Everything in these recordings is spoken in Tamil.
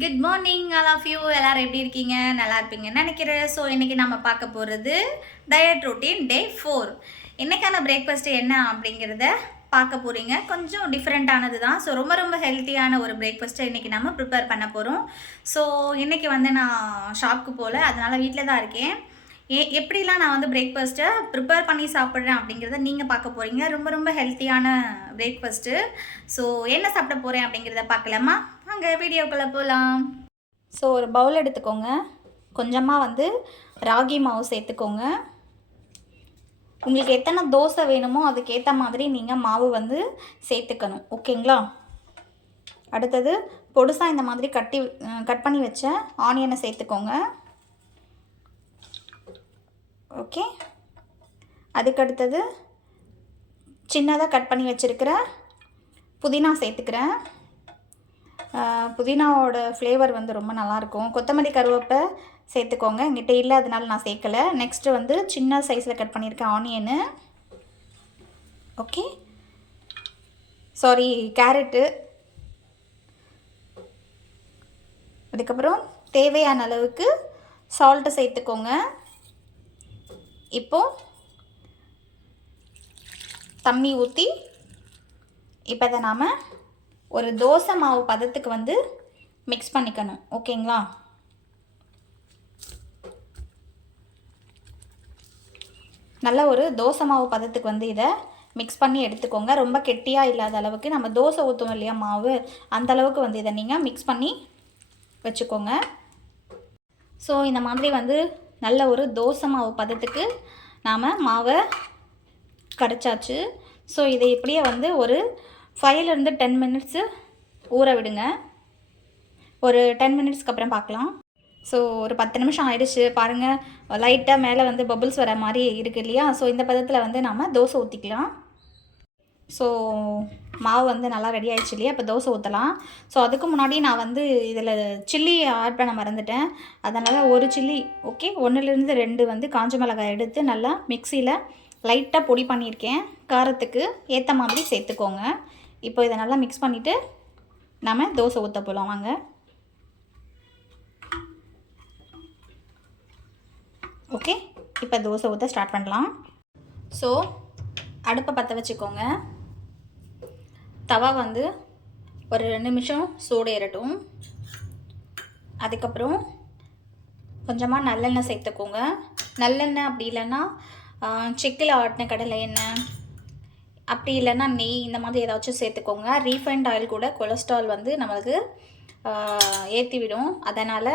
Good morning all of you. எல்லாரும் எப்படி இருக்கீங்க? நல்லா இருப்பீங்கன்னு நினைக்கிறேன். ஸோ இன்றைக்கி நம்ம பார்க்க போகிறது டயட் ரொட்டீன் டே 4. இன்றைக்கான பிரேக்ஃபாஸ்ட்டு என்ன அப்படிங்கிறத பார்க்க போகிறீங்க. கொஞ்சம் டிஃப்ரெண்ட்டானது தான். ஸோ ரொம்ப ரொம்ப ஹெல்த்தியான ஒரு பிரேக்ஃபாஸ்ட்டை இன்றைக்கி நம்ம ப்ரிப்பேர் பண்ண போகிறோம். ஸோ இன்றைக்கி வந்து நான் ஷாப்புக்கு போகல, அதனால் வீட்டில் தான் இருக்கேன். எப்படிலாம் நான் வந்து பிரேக்ஃபாஸ்ட்டை ப்ரிப்பேர் பண்ணி சாப்பிட்றேன் அப்படிங்கிறத நீங்கள் பார்க்க போகிறீங்க. ரொம்ப ரொம்ப ஹெல்த்தியான பிரேக்ஃபாஸ்ட்டு. ஸோ என்ன சாப்பிட போகிறேன் அப்படிங்கிறத பார்க்கலாமா? வாங்க வீடியோக்குள்ளே போகலாம். ஸோ ஒரு பவுல் எடுத்துக்கோங்க. கொஞ்சமாக வந்து ராகி மாவு சேர்த்துக்கோங்க. உங்களுக்கு எத்தனை தோசை வேணுமோ அதுக்கேற்ற மாதிரி நீங்கள் மாவு வந்து சேர்த்துக்கணும். ஓகேங்களா? அடுத்தது பொடுசாக இந்த மாதிரி கட் பண்ணி வச்ச ஆனியனை சேர்த்துக்கோங்க. ஓகே, அதுக்கடுத்தது சின்னதாக கட் பண்ணி வச்சுருக்கிற புதினா சேர்த்துக்கிறேன். புதினாவோட ஃப்ளேவர் வந்து ரொம்ப நல்லாயிருக்கும். கொத்தமல்லி கருவேப்பை சேர்த்துக்கோங்க. என்கிட்ட இல்லை, அதனால நான் சேர்க்கலை. நெக்ஸ்ட்டு வந்து சின்ன சைஸில் கட் பண்ணியிருக்கேன் ஆனியனு. Okay, sorry, carrot. அதுக்கப்புறம் தேவையான அளவுக்கு சால்ட்டு சேர்த்துக்கோங்க. இப்போது தண்ணி ஊற்றி இப்போ அதை நாம் ஒரு தோசை மாவு பதத்துக்கு வந்து மிக்ஸ் பண்ணிக்கணும். ஓகேங்களா? நல்ல ஒரு தோசை மாவு பதத்துக்கு வந்து இதை மிக்ஸ் பண்ணி எடுத்துக்கோங்க. ரொம்ப கெட்டியாக இல்லாத அளவுக்கு, நம்ம தோசை ஊற்றுவோம் இல்லையா மாவு, அந்த அளவுக்கு வந்து இதை நீங்கள் மிக்ஸ் பண்ணி வச்சுக்கோங்க. ஸோ இந்த மாதிரி வந்து நல்ல ஒரு தோசை மாவு பதத்துக்கு நாம் மாவை கரைச்சாச்சு. ஸோ இதை இப்படியே வந்து ஒரு 5 to 10 மினிட்ஸு ஊற விடுங்க. ஒரு 10 மினிட்ஸ்க்கு அப்புறம் பார்க்கலாம். ஸோ ஒரு 10 நிமிஷம் ஆயிடுச்சு பாருங்கள். லைட்டாக மேலே வந்து பபுள்ஸ் வர மாதிரி இருக்குது இல்லையா? ஸோ இந்த பதத்தில் வந்து நாம் தோசை ஊற்றிக்கலாம். ஸோ மாவு வந்து நல்லா ரெடி ஆகிடுச்சு இல்லையா? இப்போ தோசை ஊற்றலாம். ஸோ அதுக்கு முன்னாடி நான் வந்து இதில் சில்லி ஆட் பண்ண மறந்துட்டேன். அதனால் ஒரு சில்லி, ஓகே, 1 to 2 வந்து காஞ்ச மிளகாய் எடுத்து நல்லா மிக்சியில் லைட்டாக பொடி பண்ணியிருக்கேன். காரத்துக்கு ஏற்ற மாதிரி சேர்த்துக்கோங்க. இப்போ இதை நல்லா மிக்ஸ் பண்ணிவிட்டு நாம் தோசை ஊற்ற போகலாம். வாங்க. ஓகே, இப்போ தோசை ஊற்ற ஸ்டார்ட் பண்ணலாம். ஸோ அடுப்பை பற்ற வச்சுக்கோங்க. தவா வந்து ஒரு 2 நிமிஷம் சூடு ஏறட்டும். அதுக்கப்புறம் கொஞ்சமாக நல்லெண்ணெய் சேர்த்துக்கோங்க. நல்லெண்ணெய் அப்படி இல்லைன்னா செக்கில் ஆட்டின கடலை எண்ணெய், அப்படி இல்லைன்னா நெய், இந்த மாதிரி ஏதாச்சும் சேர்த்துக்கோங்க. ரீஃபைண்ட் ஆயில் கூட கொலஸ்ட்ரால் வந்து நம்மளுக்கு ஏற்றி விடும். அதனால்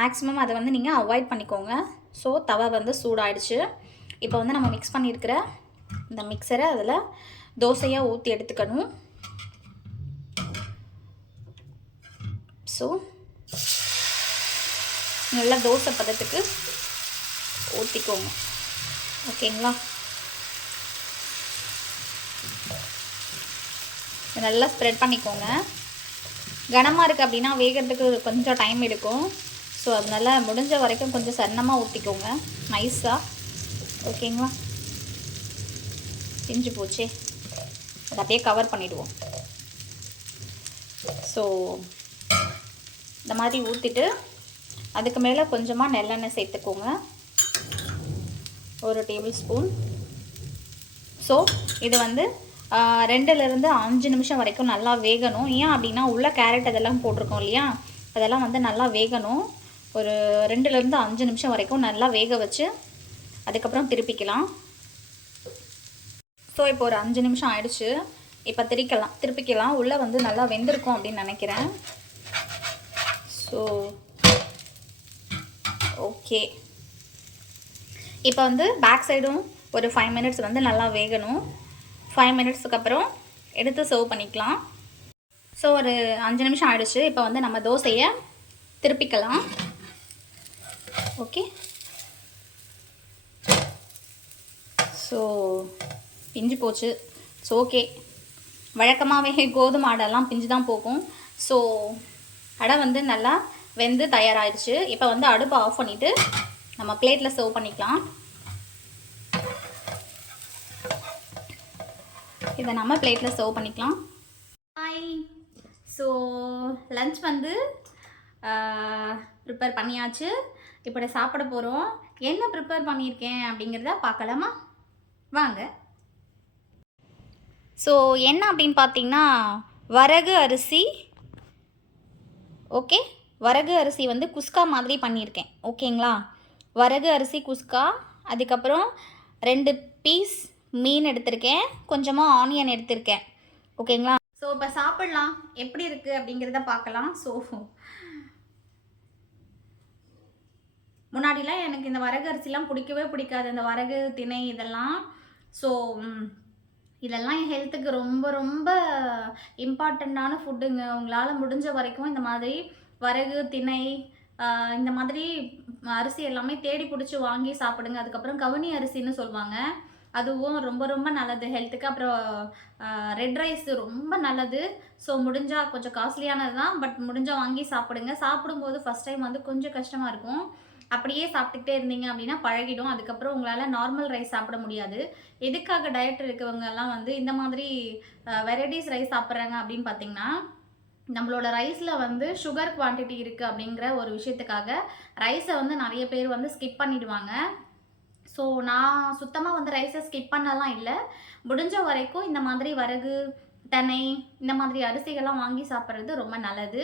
மேக்ஸிமம் அதை வந்து நீங்கள் அவாய்ட் பண்ணிக்கோங்க. ஸோ தவா வந்து சூடாயிடுச்சு. இப்போ வந்து நம்ம மிக்ஸ் பண்ணியிருக்கிற இந்த மிக்சரை அதில் தோசையாக ஊற்றி எடுத்துக்கணும். ஸோ நல்லா தோசை பதத்துக்கு ஊற்றிக்கோங்க. ஓகேங்களா? நல்லா ஸ்ப்ரெட் பண்ணிக்கோங்க. கனமாக இருக்குது அப்படின்னா வேகிறதுக்கு கொஞ்சம் டைம் எடுக்கும். ஸோ அதனால் முடிஞ்ச வரைக்கும் கொஞ்சம் சன்னமாக ஊற்றிக்கோங்க, நைஸாக. ஓகேங்களா? பிஞ்சு போச்சே, அதை அப்படியே கவர் பண்ணிவிடுவோம். ஸோ இந்த மாதிரி ஊற்றிட்டு அதுக்கு மேலே கொஞ்சமாக நல்லெண்ணெய் சேர்த்துக்கோங்க, 1 டேபிள் ஸ்பூன். ஸோ இது வந்து 2 to 5 நிமிஷம் வரைக்கும் நல்லா வேகணும். ஏன் அப்படின்னா உள்ள கேரட் அதெல்லாம் போட்டிருக்கோம் இல்லையா, அதெல்லாம் வந்து நல்லா வேகணும். ஒரு 2 to 5 நிமிஷம் வரைக்கும் நல்லா வேக வச்சு அதுக்கப்புறம் திருப்பிக்கலாம். ஸோ இப்போ ஒரு 5 நிமிஷம் ஆயிடுச்சு. இப்போ திருப்பிக்கலாம். உள்ளே வந்து நல்லா வெந்திருக்கும் அப்படின்னு நினைக்கிறேன். ஸோ ஓகே, இப்போ வந்து பேக் சைடும் ஒரு 5 மினிட்ஸ் வந்து நல்லா வேகணும். 5 மினிட்ஸுக்கு அப்புறம் எடுத்து சர்வ் பண்ணிக்கலாம். ஸோ ஒரு 5 நிமிஷம் ஆயிடுச்சு. இப்போ வந்து நம்ம தோசையை திருப்பிக்கலாம். ஓகே, ஸோ பிஞ்சு போச்சு. ஸோ ஓகே, வழக்கமாகவே கோதுமை அடைலாம் பிஞ்சு தான் போகும். ஸோ அடை வந்து நல்லா வெந்து தயாராகிடுச்சு. இப்போ வந்து அடுப்பை ஆஃப் பண்ணிவிட்டு நம்ம பிளேட்டில் சர்வ் பண்ணிக்கலாம். இதை நம்ம பிளேட்டில் சர்வ் பண்ணிக்கலாம். ஹாய். ஸோ லன்ச் வந்து ப்ரிப்பேர் பண்ணியாச்சு. இப்போ சாப்பிட போகிறோம். என்ன ப்ரிப்பேர் பண்ணியிருக்கேன் அப்படிங்கிறத பார்க்கலாமா? வாங்க. ஸோ என்ன அப்படின்னு பார்த்தீங்கன்னா, வரகு அரிசி. ஓகே, வரகு அரிசி வந்து குஸ்கா மாதிரி பண்ணியிருக்கேன். ஓகேங்களா, வரகு அரிசி குஸ்கா. அதுக்கப்புறம் 2 பீஸ் மீன் எடுத்திருக்கேன், கொஞ்சமாக ஆனியன் எடுத்திருக்கேன். ஓகேங்களா, ஸோ இப்போ சாப்பிட்லாம். எப்படி இருக்குது அப்படிங்கிறத பார்க்கலாம். ஸோ முன்னாடிலாம் எனக்கு இந்த வரகு அரிசிலாம் பிடிக்கவே பிடிக்காது, இந்த வரகு திணை இதெல்லாம். ஸோ இதெல்லாம் என் ஹெல்த்துக்கு ரொம்ப ரொம்ப இம்பார்ட்டண்ட்டான ஃபுட்டுங்க. உங்களால் முடிஞ்ச வரைக்கும் இந்த மாதிரி வரகு திணை இந்த மாதிரி அரிசி எல்லாமே தேடி பிடிச்சி வாங்கி சாப்பிடுங்க. அதுக்கப்புறம் கவுனி அரிசின்னு சொல்லுவாங்க, அதுவும் ரொம்ப ரொம்ப நல்லது ஹெல்த்துக்கு. அப்புறம் ரெட் ரைஸ் ரொம்ப நல்லது. ஸோ முடிஞ்சால் கொஞ்சம் காஸ்ட்லியானது தான், பட் முடிஞ்சால் வாங்கி சாப்பிடுங்க. சாப்பிடும்போது ஃபஸ்ட் டைம் வந்து கொஞ்சம் கஷ்டமாக இருக்கும். அப்படியே சாப்பிட்டுக்கிட்டே இருந்தீங்க அப்படின்னா பழகிடும். அதுக்கப்புறம் உங்களால் நார்மல் ரைஸ் சாப்பிட முடியாது. எதுக்காக டயட் இருக்கவங்கெல்லாம் வந்து இந்த மாதிரி வெரைட்டிஸ் ரைஸ் சாப்பிட்றாங்க அப்படின்னு பார்த்தீங்கன்னா, நம்மளோட ரைஸில் வந்து சுகர் குவான்டிட்டி இருக்குது அப்படிங்கிற ஒரு விஷயத்துக்காக ரைஸை வந்து நிறைய பேர் வந்து ஸ்கிப் பண்ணிவிடுவாங்க. ஸோ நான் சுத்தமாக வந்து ரைஸை ஸ்கிப் பண்ணலாம் இல்லை. முடிஞ்ச வரைக்கும் இந்த மாதிரி வரகு தென்னை இந்த மாதிரி அரிசிகள்லாம் வாங்கி சாப்பிட்றது ரொம்ப நல்லது.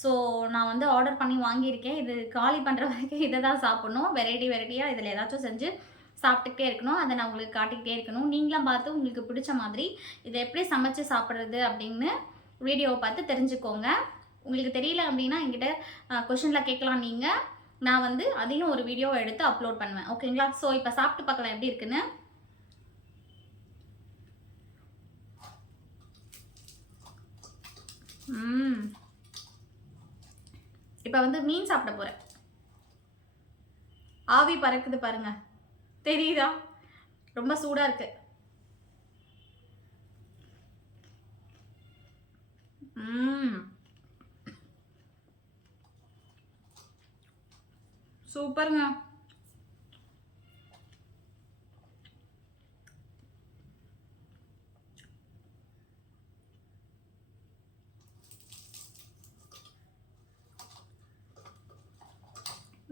ஸோ நான் வந்து ஆர்டர் பண்ணி வாங்கியிருக்கேன். இது காலி பண்ணுற வரைக்கும் இதை தான் சாப்பிட்ணும். வெரைட்டியாக இதில் ஏதாச்சும் செஞ்சு சாப்பிட்டுக்கிட்டே இருக்கணும். அதை நான் உங்களுக்கு காட்டிக்கிட்டே இருக்கணும். நீங்களும் பார்த்து உங்களுக்கு பிடிச்ச மாதிரி இதை எப்படி சமைச்சு சாப்பிட்றது அப்படின்னு வீடியோவை பார்த்து தெரிஞ்சுக்கோங்க. உங்களுக்கு தெரியல அப்படின்னா என்கிட்ட கொஷனில் கேட்கலாம் நீங்கள். நான் வந்து அதையும் ஒரு வீடியோவை எடுத்து அப்லோட் பண்ணுவேன். ஓகேங்களா, ஸோ இப்போ சாப்பிட்டு பார்க்கலாம் எப்படி இருக்குன்னு. இப்போ வந்து மீன் சாப்பிட போகிறேன். ஆவி பறக்குது பாருங்க, தெரியுதா? ரொம்ப சூடாக இருக்கு. சூப்பருங்க.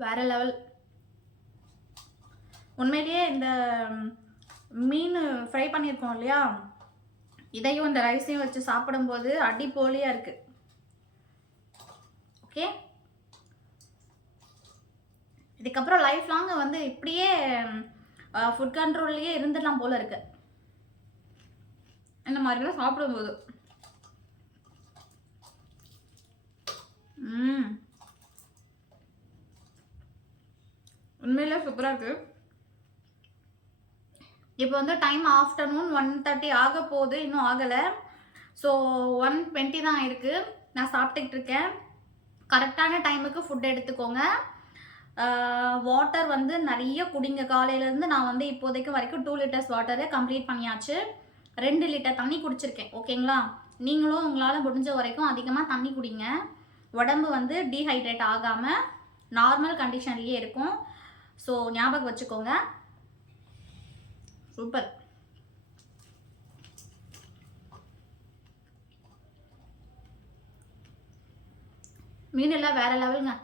வேற லெவல். உண்மையிலேயே இந்த மீன் ஃப்ரை பண்ணியிருக்கோம் இல்லையா, இதையும் இந்த ரைஸையும் வச்சு சாப்பிடும்போது அடிப்போலியாக இருக்குது. ஓகே, இதுக்கப்புறம் லைஃப் லாங் வந்து இப்படியே ஃபுட் கண்ட்ரோல்லையே இருந்துடலாம் போல இருக்கு இந்த மாதிரிலாம் சாப்பிடும்போது. உண்மையிலே சூப்பராக இருக்குது. இப்போ வந்து டைம் ஆஃப்டர்நூன் 1:30 ஆக போகுது, இன்னும் ஆகலை. ஸோ 1:20 தான் ஆயிருக்கு. நான் சாப்பிட்டுக்கிட்டு இருக்கேன். கரெக்டான டைமுக்கு ஃபுட் எடுத்துக்கோங்க. வாட்டர் வந்து நிறைய குடிங்க. காலையிலேருந்து நான் வந்து இப்போதைக்கு வரைக்கும் 2 லிட்டர்ஸ் வாட்டரை கம்ப்ளீட் பண்ணியாச்சு. 2 லிட்டர் தண்ணி குடிச்சிருக்கேன். ஓகேங்களா, நீங்களும் உங்களால் முடிஞ்ச வரைக்கும் அதிகமாக தண்ணி குடிங்க. உடம்பு வந்து டீஹைட்ரேட் ஆகாமல் நார்மல் கண்டிஷன்லேயே இருக்கும். ஸோ ஞாபகம் வச்சுக்கோங்க. சூப்பர். மீன் எல்லாம் வேற லெவலுங்க.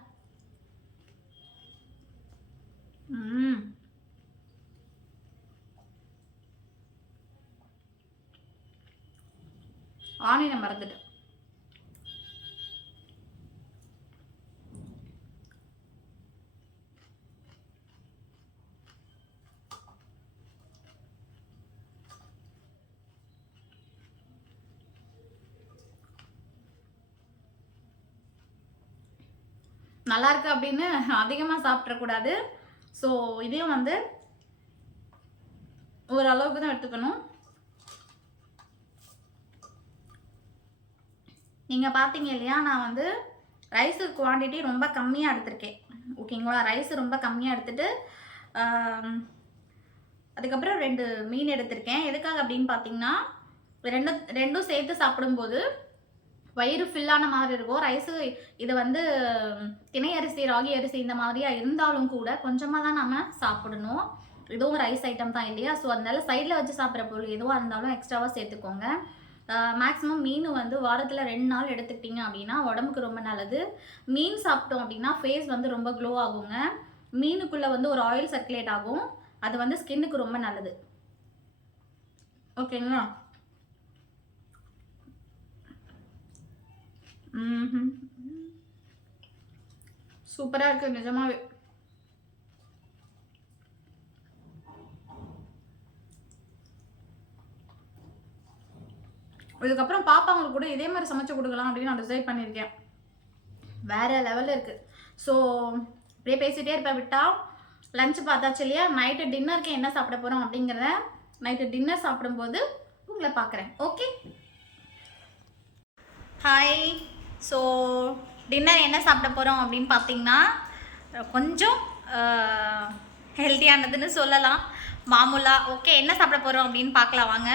ஆனியனை மறந்துட்டேன். நல்லா இருக்கு அப்படின்னு அதிகமாக சாப்பிட்றக்கூடாது. ஸோ இதையும் வந்து ஓரளவுக்கு தான் எடுத்துக்கணும். நீங்கள் பார்த்தீங்க இல்லையா, நான் வந்து ரைஸு குவான்டிட்டி ரொம்ப கம்மியாக எடுத்திருக்கேன். ஓகேங்களா, ரைஸ் ரொம்ப கம்மியாக எடுத்துகிட்டு அதுக்கப்புறம் 2 மீன் எடுத்திருக்கேன். எதுக்காக அப்படின்னு பார்த்தீங்கன்னா, ரெண்டும் சேர்த்து சாப்பிடும்போது வயிறு ஃபில்லான மாதிரி இருக்கும். ரைஸு இது வந்து திணை அரிசி ராகி அரிசி இந்த மாதிரியாக இருந்தாலும் கூட கொஞ்சமாக தான் நம்ம சாப்பிடணும். இதுவும் ரைஸ் ஐட்டம் தான் இல்லையா, ஸோ அதனால சைடில் வச்சு சாப்பிட்ற பொருள் எதுவாக இருந்தாலும் எக்ஸ்ட்ராவாக சேர்த்துக்கோங்க. மேக்ஸிமம் மீன் வந்து வாரத்தில் 2 நாள் எடுத்துக்கிட்டிங்க அப்படின்னா உடம்புக்கு ரொம்ப நல்லது. மீன் சாப்பிட்டோம் அப்படின்னா ஃபேஸ் வந்து ரொம்ப க்ளோ ஆகுங்க. மீனுக்குள்ளே வந்து ஒரு ஆயில் சர்க்குலேட் ஆகும். அது வந்து ஸ்கின்னுக்கு ரொம்ப நல்லது. ஓகேங்களா? சூப்பராக இருக்குது நிஜமாவே. இதுக்கப்புறம் பாப்பாங்களுக்கு கூட இதே மாதிரி சமைச்சு கொடுக்கலாம் அப்படின்னு நான் டிசைட் பண்ணியிருக்கேன். வேறு லெவலில் இருக்குது. ஸோ அப்படியே பேசிகிட்டே இருப்பேன் விட்டா. லஞ்சு பார்த்தாச்சு இல்லையா? நைட்டு டின்னருக்கு என்ன சாப்பிட போகிறோம் அப்படிங்கிறத நைட்டு டின்னர் சாப்பிடும்போது உங்களை பார்க்குறேன். Okay, hi. ஸோ டின்னர் என்ன சாப்பிட போகிறோம் அப்படின்னு பார்த்தீங்கன்னா கொஞ்சம் ஹெல்த்தியானதுன்னு சொல்லலாம், மாமூலா. ஓகே, என்ன சாப்பிட போகிறோம் அப்படின்னு பார்க்கலாம் வாங்க.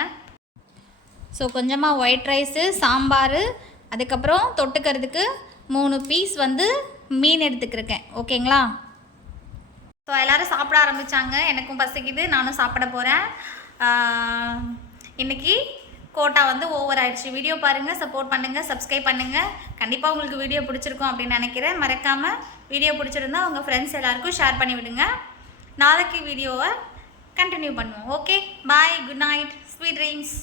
ஸோ கொஞ்சமாக ஒயிட் ரைஸு, சாம்பார், அதுக்கப்புறம் தொட்டுக்கிறதுக்கு 3 பீஸ் வந்து மீன் எடுத்துக்கிருக்கேன். ஓகேங்களா? ஸோ எல்லோரும் சாப்பிட ஆரம்பித்தாங்க. எனக்கும் பசிக்குது, நானும் சாப்பிட போகிறேன். இன்றைக்கி கோட்டா வந்து ஓவர் ஆயிடுச்சு. வீடியோ பாருங்கள், சப்போர்ட் பண்ணுங்கள், சப்ஸ்கிரைப் பண்ணுங்கள். கண்டிப்பாக உங்களுக்கு வீடியோ பிடிச்சிருக்கும் அப்படின்னு நினைக்கிறேன். மறக்காமல் வீடியோ பிடிச்சிருந்தா உங்கள் ஃப்ரெண்ட்ஸ் எல்லாருக்கும் ஷேர் பண்ணி விடுங்க. நாளைக்கு வீடியோவை கண்டினியூ பண்ணுவோம். ஓகே, பாய், குட் நைட், ஸ்வீட் ட்ரீம்ஸ்.